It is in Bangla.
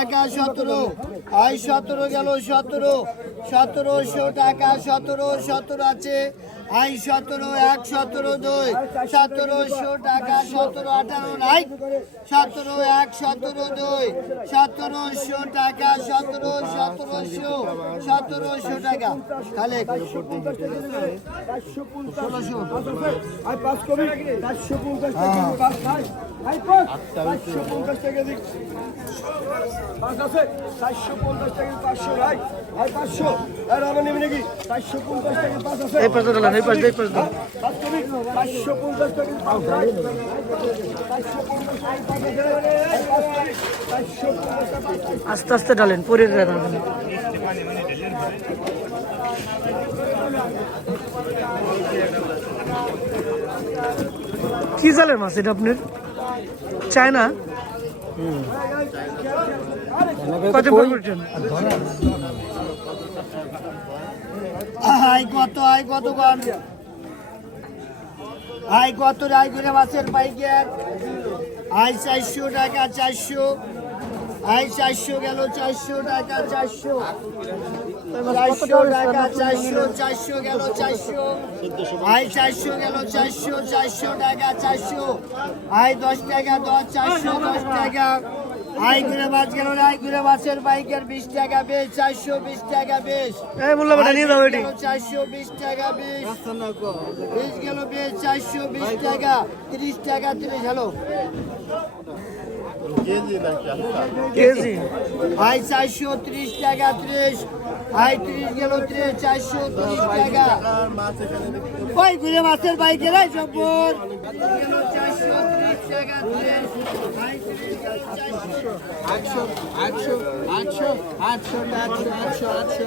টাকা সতেরো সতেরো গেল সতেরো সতেরোশো টাকা সতেরো সতেরো আছে আই সতেরো এক সতেরো দুই সতেরোশো টাকা সতেরো আঠারো নাই সতেরো এক সতেরো দুই সতেরোশো টাকা সতেরো সতেরোশো সতেরোশো টাকা তাহলে হ্যাঁ। চারশো পঞ্চাশ টাকা দিক পাঁচ আছে চারশো পঞ্চাশ টাকা পাঁচশো রায় আর পাঁচশো আর আমার নেবে নাকি চারশো পঞ্চাশ টাকা পাঁচ আছে পাশ দেখ পাশ আস্তে আস্তে ডালেন পরে কি জালের মাছ এটা আপনার চায়না কত আই কত আই কত গান আই কত আই করে মাছের পাইকার আই চারশো টাকা চারশো আই চারশো গেল চারশো টাকা চারশো চারশো টাকা চারশো চারশো গেল চারশো আই চারশো গেল চারশো চারশো টাকা চারশো আই দশ টাকা দশ চারশো দশ টাকা আই করে বাস গেল বাসের বাইকের বিশ টাকা বেশ চারশো বিশ টাকা বেশ এই বললাম এটা নিয়ে চারশো বিশ টাকা বেশ বেশ গেল বেশ চারশো বিশ টাকা তিরিশ টাকা তিরিশ হ্যালো কেজি ভাই চারশো ত্রিশ টাকা ত্রিশ ভাই তিরিশ গেল চারশো তিরিশ টাকা ভাই ঘুরে মাছের ভাই গেল সম্পদ চারশো তিরিশ টাকা আটশো আটশো আটশো আটশো আটশো আটশো